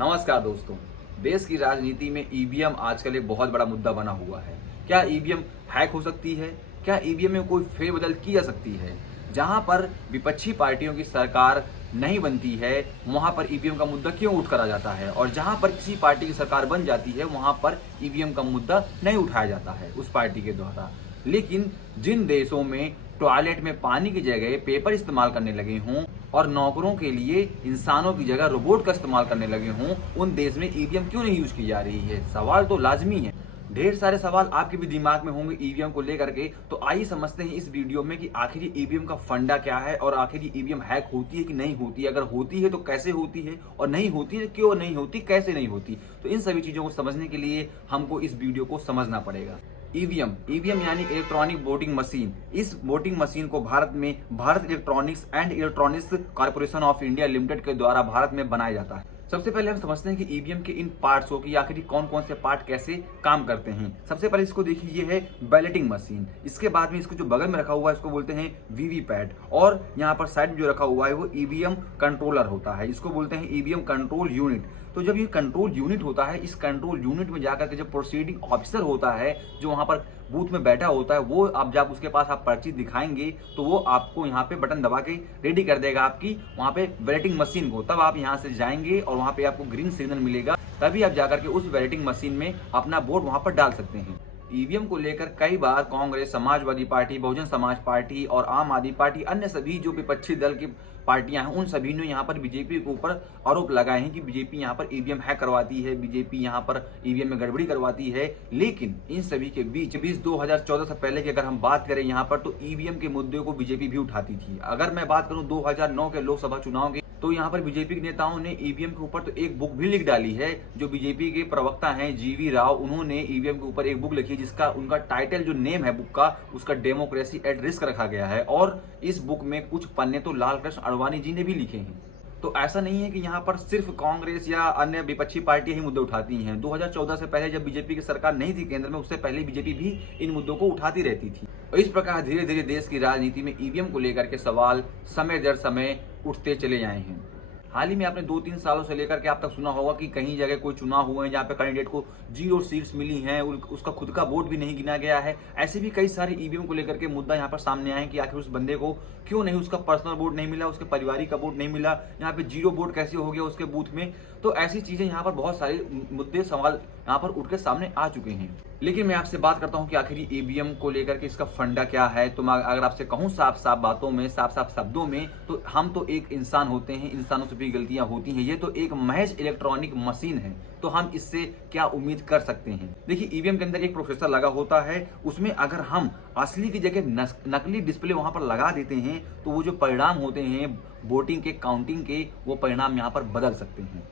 नमस्कार दोस्तों। देश की राजनीति में ईवीएम आजकल एक बहुत बड़ा मुद्दा बना हुआ है। क्या ईवीएम हैक हो सकती है? क्या ईवीएम में कोई फेरबदल की जा सकती है? जहां पर विपक्षी पार्टियों की सरकार नहीं बनती है, वहां पर ईवीएम का मुद्दा क्यों उठ कर आ जाता है, और जहां पर किसी पार्टी की सरकार बन जाती है वहां पर ईवीएम का मुद्दा नहीं उठाया जाता है उस पार्टी के द्वारा। लेकिन जिन देशों में टॉयलेट में पानी की जगह पेपर इस्तेमाल करने लगे हों और नौकरों के लिए इंसानों की जगह रोबोट का इस्तेमाल करने लगे हों, उन देश में ईवीएम क्यों नहीं यूज की जा रही है? सवाल तो लाजमी है। ढेर सारे सवाल आपके भी दिमाग में होंगे ईवीएम को लेकर के। तो आइए समझते हैं इस वीडियो में कि आखिर ये ईवीएम का फंडा क्या है और आखिर ये ईवीएम हैक होती है कि नहीं होती है। अगर होती है तो कैसे होती है, और नहीं होती है क्यों नहीं होती, कैसे नहीं होती। तो इन सभी चीजों को समझने के लिए हमको इस वीडियो को समझना पड़ेगा। ईवीएम यानी इलेक्ट्रॉनिक वोटिंग मशीन। इस वोटिंग मशीन को भारत में Bharat electronics and electronics corporation of India limited के द्वारा भारत में बनाया जाता है। सबसे पहले हम समझते हैं कि ईवीएम के इन पार्ट्स की आखिर कौन कौन से पार्ट कैसे काम करते हैं। सबसे पहले इसको देखिए, ये है बैलेटिंग मशीन। इसके बाद में इसको जो बगल में रखा हुआ है इसको बोलते हैं वीवीपैट, और यहाँ पर साइड में जो रखा हुआ है वो ईवीएम कंट्रोलर होता है। इसको बोलते हैं ईवीएम कंट्रोल यूनिट। तो जब ये कंट्रोल यूनिट होता है, इस कंट्रोल यूनिट में जाकर के जो प्रोसीडिंग ऑफिसर होता है, जो वहां पर बूथ में बैठा होता है, वो आप जब उसके पास आप पर्ची दिखाएंगे तो वो आपको यहाँ पे बटन दबा के रेडी कर देगा आपकी वहां पे बैलेटिंग मशीन को। तब आप यहाँ से जाएंगे और वहां पे आपको ग्रीन सिग्नल मिलेगा, तभी आप जाकर के उस बैलेटिंग मशीन में अपना वोट वहां पर डाल सकते हैं। ईवीएम को लेकर कई बार कांग्रेस, समाजवादी पार्टी, बहुजन समाज पार्टी और आम आदमी पार्टी, अन्य सभी जो विपक्षी दल की पार्टियां हैं, उन सभी ने यहाँ पर बीजेपी के ऊपर आरोप लगाए हैं कि बीजेपी यहाँ पर ईवीएम हैक करवाती है, बीजेपी यहाँ पर ईवीएम में गड़बड़ी करवाती है। लेकिन इन सभी के बीच 2014 से पहले की अगर हम बात करें यहाँ पर, तो ईवीएम के मुद्दे को बीजेपी भी उठाती थी। अगर मैं बात करूं 2009 के लोकसभा चुनाव के, तो यहाँ पर बीजेपी के नेताओं ने ईवीएम के ऊपर तो एक बुक भी लिख डाली है। जो बीजेपी के प्रवक्ता हैं जीवी राव, उन्होंने ईवीएम के ऊपर एक बुक लिखी जिसका उनका टाइटल जो नेम है बुक का, उसका डेमोक्रेसी एट रिस्क रखा गया है। और इस बुक में कुछ पन्ने तो लाल कृष्ण आडवाणी जी ने भी लिखे हैं। तो ऐसा नहीं है कि यहाँ पर सिर्फ कांग्रेस या अन्य विपक्षी पार्टियां ही मुद्दे उठाती हैं। 2014 से पहले जब बीजेपी की सरकार नहीं थी केंद्र में, उससे पहले बीजेपी भी इन मुद्दों को उठाती रहती थी। और इस प्रकार धीरे धीरे देश की राजनीति में ईवीएम को लेकर के सवाल समय दर समय उठते चले आए हैं। हाल ही में आपने 2-3 सालों से लेकर के आप तक सुना होगा कि कहीं जगह कोई चुनाव हुए हैं जहाँ पे कैंडिडेट को 0 सीट्स मिली हैं, उसका खुद का वोट भी नहीं गिना गया है। ऐसे भी कई सारे ईवीएम को लेकर के मुद्दा यहाँ पर सामने आए कि आखिर उस बंदे को क्यों नहीं उसका पर्सनल वोट नहीं मिला, उसके पारिवारिक का वोट नहीं मिला, यहाँ पे 0 वोट कैसे हो गया उसके बूथ में। तो ऐसी चीजें यहाँ पर बहुत सारे मुद्दे सवाल यहाँ पर उठ के सामने आ चुके हैं। लेकिन मैं आपसे बात करता हूँ कि आखिर ईवीएम को लेकर के इसका फंडा क्या है। तो मैं अगर आपसे कहूँ साफ साफ बातों में, साफ साफ शब्दों में, तो हम तो एक इंसान होते हैं, इंसानों से भी गलतियां होती हैं। ये तो एक महज इलेक्ट्रॉनिक मशीन है, तो हम इससे क्या उम्मीद कर सकते हैं? देखिए, ईवीएम के अंदर एक प्रोसेसर लगा होता है, उसमें अगर हम असली की जगह नकली डिस्प्ले वहां पर लगा देते हैं तो वो जो परिणाम होते हैं वोटिंग के, काउंटिंग के, वो परिणाम यहाँ पर बदल सकते हैं।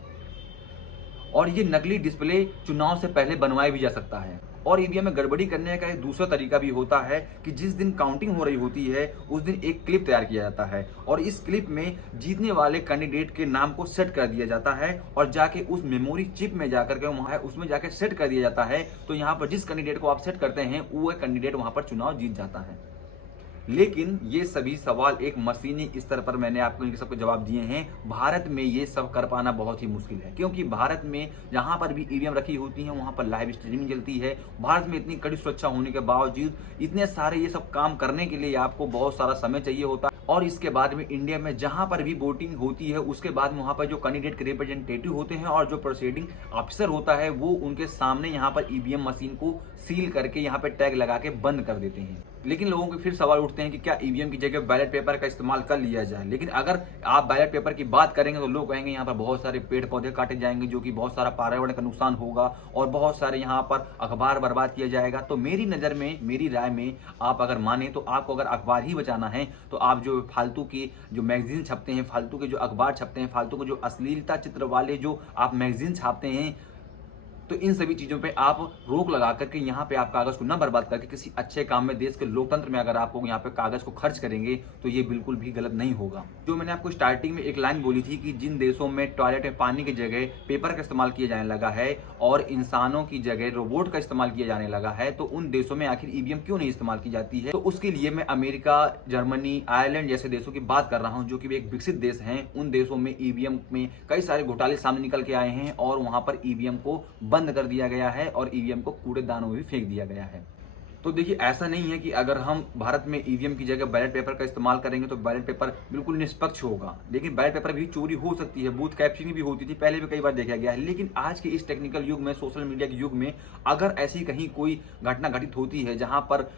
और ये नकली डिस्प्ले चुनाव से पहले बनवाया भी जा सकता है। और ईवीएम में गड़बड़ी करने का एक दूसरा तरीका भी होता है कि जिस दिन काउंटिंग हो रही होती है उस दिन एक क्लिप तैयार किया जाता है, और इस क्लिप में जीतने वाले कैंडिडेट के नाम को सेट कर दिया जाता है और जाके उस मेमोरी चिप में जाकर के वहां उसमें जाके सेट कर दिया जाता है। तो यहाँ पर जिस कैंडिडेट को आप सेट करते हैं वो कैंडिडेट वहां पर चुनाव जीत जाता है। लेकिन ये सभी सवाल एक मशीनी स्तर पर मैंने आपको इनके सबको जवाब दिए हैं। भारत में ये सब कर पाना बहुत ही मुश्किल है, क्योंकि भारत में जहां पर भी ईवीएम रखी होती है वहां पर लाइव स्ट्रीमिंग चलती है। भारत में इतनी कड़ी सुरक्षा होने के बावजूद इतने सारे ये सब काम करने के लिए आपको बहुत सारा समय चाहिए होता है। और इसके बाद में इंडिया में जहां पर भी वोटिंग होती है उसके बाद में वहां पर जो कैंडिडेट के रिप्रेजेंटेटिव होते हैं और जो प्रोसीडिंग ऑफिसर होता है, वो उनके सामने यहाँ पर ईवीएम मशीन को सील करके यहाँ पे टैग लगा के बंद कर देते हैं। लेकिन लोगों के फिर सवाल उठते हैं कि क्या ईवीएम की जगह बैलेट पेपर का इस्तेमाल कर लिया जाए। लेकिन अगर आप बैलेट पेपर की बात करेंगे तो लोग कहेंगे यहाँ पर बहुत सारे पेड़ पौधे काटे जाएंगे, जो कि बहुत सारा पर्यावरण का नुकसान होगा और बहुत सारे यहाँ पर अखबार बर्बाद किया जाएगा। तो मेरी नजर में, मेरी राय में, आप अगर माने तो आपको अगर अखबार ही बचाना है तो आप जो फालतू की जो मैगजीन छपते हैं, फालतू के जो अखबार छपते हैं, फालतू के जो अश्लीलता चित्र वाले जो आप मैगजीन छापते हैं, तो इन सभी चीजों पे आप रोक लगा करके यहाँ पे आप कागज को न बर्बाद करके किसी अच्छे काम में, देश के लोकतंत्र में अगर आपको यहाँ पे कागज को खर्च करेंगे तो ये बिल्कुल भी गलत नहीं होगा। जो मैंने आपको स्टार्टिंग में एक लाइन बोली थी कि जिन देशों में टॉयलेट में पानी की जगह पेपर का इस्तेमाल किया जाने लगा है और इंसानों की जगह रोबोट का इस्तेमाल किया जाने लगा है, तो उन देशों में आखिर ईवीएम क्यों नहीं इस्तेमाल की जाती है। तो उसके लिए मैं अमेरिका, जर्मनी, आयरलैंड जैसे देशों की बात कर रहा हूं, जो कि एक विकसित देश हैं। उन देशों में ईवीएम में कई सारे घोटाले सामने निकल के आए हैं और वहां पर ईवीएम को बंद कर दिया गया है और ईवीएम को कूड़ेदानों में भी फेंक दिया गया है। तो देखिए, ऐसा नहीं है कि अगर हम भारत में ईवीएम की जगह बैलेट पेपर का इस्तेमाल करेंगे तो बैलेट पेपर बिल्कुल निष्पक्ष होगा। लेकिन बैलेट पेपर भी चोरी हो सकती है, बूथ कैप्चरिंग भी होती थी, पहले भी कई बार देखा गया है। लेकिन आज के इस टेक्निकल युग में, सोशल मीडिया के युग में, अगर ऐसी कहीं कोई घटना घटित होती है जहां पर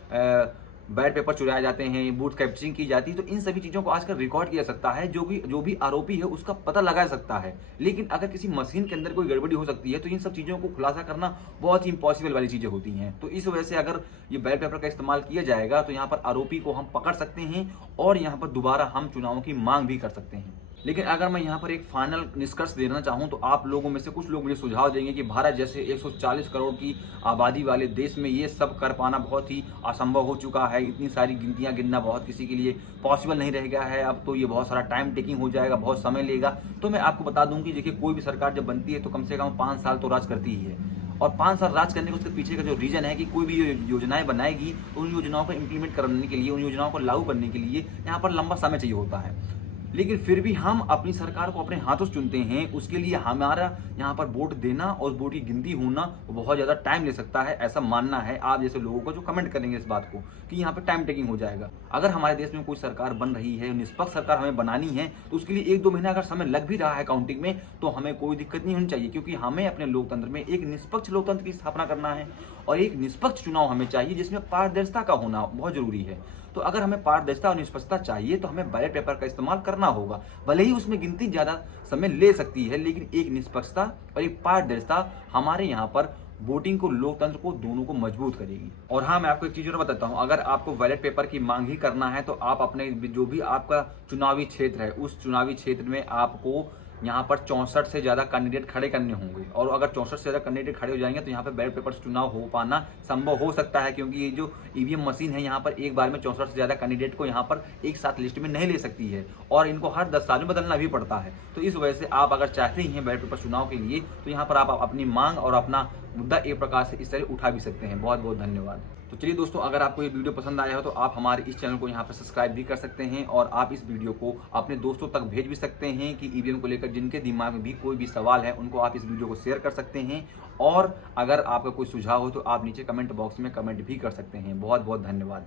बैलेट पेपर चुराए जाते हैं, बूथ कैप्चरिंग की जाती है, तो इन सभी चीजों को आजकल रिकॉर्ड किया सकता है। जो भी आरोपी है उसका पता लगा सकता है। लेकिन अगर किसी मशीन के अंदर कोई गड़बड़ी हो सकती है तो इन सब चीजों को खुलासा करना बहुत ही इम्पॉसिबल वाली चीजें होती हैं। तो इस वजह से अगर ये बैलेट पेपर का इस्तेमाल किया जाएगा तो यहाँ पर आरोपी को हम पकड़ सकते हैं और यहाँ पर दोबारा हम चुनावों की मांग भी कर सकते हैं। लेकिन अगर मैं यहाँ पर एक फाइनल निष्कर्ष देना चाहूँ तो आप लोगों में से कुछ लोग मुझे सुझाव देंगे कि भारत जैसे 140 करोड़ की आबादी वाले देश में ये सब कर पाना बहुत ही असंभव हो चुका है। इतनी सारी गिनतियां गिनना बहुत किसी के लिए पॉसिबल नहीं रह गया है। अब तो ये बहुत सारा टाइम टेकिंग हो जाएगा, बहुत समय लेगा। तो मैं आपको बता दूं कि देखिए, कोई भी सरकार जब बनती है तो कम से कम 5 साल तो राज करती ही है। और 5 साल राज करने के उसके पीछे का जो रीजन है कि कोई भी योजनाएं बनाएगी तो उन योजनाओं को इंप्लीमेंट करने के लिए, उन योजनाओं को लागू करने के लिए यहाँ पर लंबा समय चाहिए होता है। लेकिन फिर भी हम अपनी सरकार को अपने हाथों से चुनते हैं। उसके लिए हमारा यहाँ पर वोट देना और वोट की गिनती होना बहुत ज्यादा टाइम ले सकता है, ऐसा मानना है आप जैसे लोगों को जो कमेंट करेंगे इस बात को कि यहाँ पर टाइम टेकिंग हो जाएगा। अगर हमारे देश में कोई सरकार बन रही है, निष्पक्ष सरकार हमें बनानी है, तो उसके लिए 1-2 महीना अगर समय लग भी रहा है काउंटिंग में, तो हमें कोई दिक्कत नहीं होनी चाहिए, क्योंकि हमें अपने लोकतंत्र में एक निष्पक्ष लोकतंत्र की स्थापना करना है और एक निष्पक्ष चुनाव हमें चाहिए जिसमें पारदर्शिता का होना बहुत जरूरी है। तो अगर हमें पारदर्शिता और निष्पक्षता चाहिए तो हमें बैलेट पेपर का इस्तेमाल करना होगा। भले ही उसमें गिनती ज्यादा समय ले सकती है, लेकिन एक निष्पक्षता और एक पारदर्शिता हमारे यहाँ पर वोटिंग को, लोकतंत्र को, दोनों को मजबूत करेगी। और हाँ, मैं आपको एक चीज और बताता हूँ, अगर आपको बैलेट पेपर की मांग ही करना है तो आप अपने जो भी आपका चुनावी क्षेत्र है, उस चुनावी क्षेत्र में आपको यहाँ पर 64 से ज्यादा कैंडिडेट खड़े करने होंगे। और अगर 64 से ज्यादा कैंडिडेट खड़े हो जाएंगे तो यहाँ पर बैलेट पेपर से चुनाव हो पाना संभव हो सकता है, क्योंकि ये जो ईवीएम मशीन है यहाँ पर एक बार में 64 से ज्यादा कैंडिडेट को यहाँ पर एक साथ लिस्ट में नहीं ले सकती है और इनको हर 10 साल में बदलना भी पड़ता है। तो इस वजह से आप अगर चाहते ही हैं बैलेट पेपर चुनाव के लिए, तो यहाँ पर आप अपनी मांग और अपना मुद्दा एक प्रकार से इस तरह उठा भी सकते हैं। बहुत बहुत धन्यवाद। तो चलिए दोस्तों, अगर आपको ये वीडियो पसंद आया हो तो आप हमारे इस चैनल को यहाँ पर सब्सक्राइब भी कर सकते हैं और आप इस वीडियो को अपने दोस्तों तक भेज भी सकते हैं कि ईवीएम को लेकर जिनके दिमाग में भी कोई भी सवाल है उनको आप इस वीडियो को शेयर कर सकते हैं। और अगर आपका कोई सुझाव हो तो आप नीचे कमेंट बॉक्स में कमेंट भी कर सकते हैं। बहुत बहुत धन्यवाद।